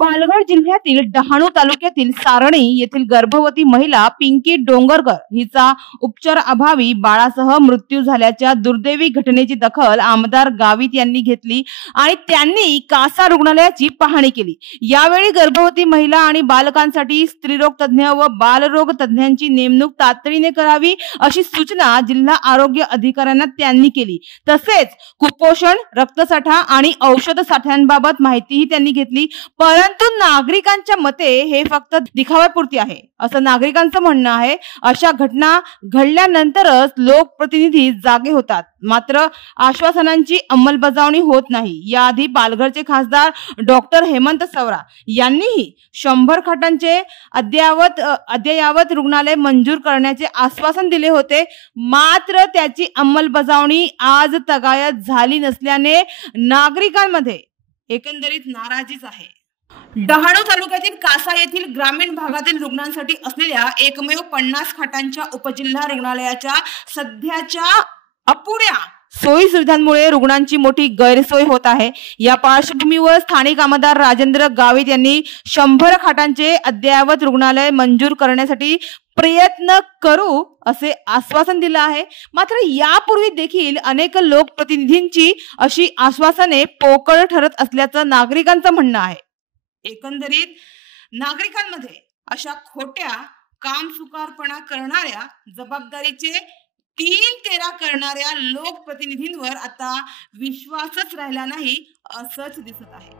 पालघर जिल्ह्यातील डहाणू तालुक्यातील सारणी येथील गर्भवती महिला पिंकी डोंगरकर हिचा उपचाराअभावी बाळासह मृत्यू झाल्याच्या दुर्दैवी घटनेची दखल आमदार गावित यांनी घेतली आणि त्यांनी कासा रुग्णालयाची पाहणी केली। यावेळी गर्भवती महिला आणि बालकांसाठी स्त्रीरोग तज्ञ व बालरोग तज्ञांची नेमणूक तातडीने करावी अशी सूचना जिल्हा आरोग्य अधिकाऱ्यांना त्यांनी केली। तसेच कुपोषण, रक्तसाठा आणि औषध साठ्यांबाबत माहितीही त्यांनी घेतली। परंतु नागरिकांच्या मते हे फक्त दिखाव्यापुरती आहे असं नागरिकांचं म्हणणं आहे। अशा घटना घडल्यानंतरच लोकप्रतिनिधी जागे होतात, मात्र आश्वासनांची अंमलबजावणी होत नाही। याआधी पालघरचे खासदार डॉक्टर हेमंत सवरा यांनीही 100 खाटांचे अद्ययावत रुग्णालय मंजूर करण्याचे आश्वासन दिले होते, मात्र त्याची अंमलबजावणी आज तगायत झाली नसल्याने नागरिकांमध्ये एकंदरीत नाराजीच आहे। डहाणू तालुक्यातील कासा येथील ग्रामीण भागातील रुग्णांसाठी असलेल्या एकमेव 50 खाटांच्या उपजिल्हा रुग्णालयाच्या सध्याच्या अपुऱ्या सोयी सुविधांमुळे रुग्णांची मोठी गैरसोय होत आहे। या पार्श्वभूमीवर स्थानिक आमदार राजेंद्र गावित यांनी 100 खाटांचे अद्ययावत रुग्णालय मंजूर करण्यासाठी प्रयत्न करू असे आश्वासन दिले आहे। मात्र यापूर्वी देखील अनेक लोकप्रतिनिधींची अशी आश्वासने पोकळ ठरत असल्याचं नागरिकांचं म्हणणं आहे। एकंदरीत नागरिकांमध्ये अशा खोट्या कामचुकारपणा करणाऱ्या, जबाबदारीचे 3-13 करणाऱ्या लोकप्रतिनिधींवर आता विश्वासच राहिला नाही असंच दिसत आहे।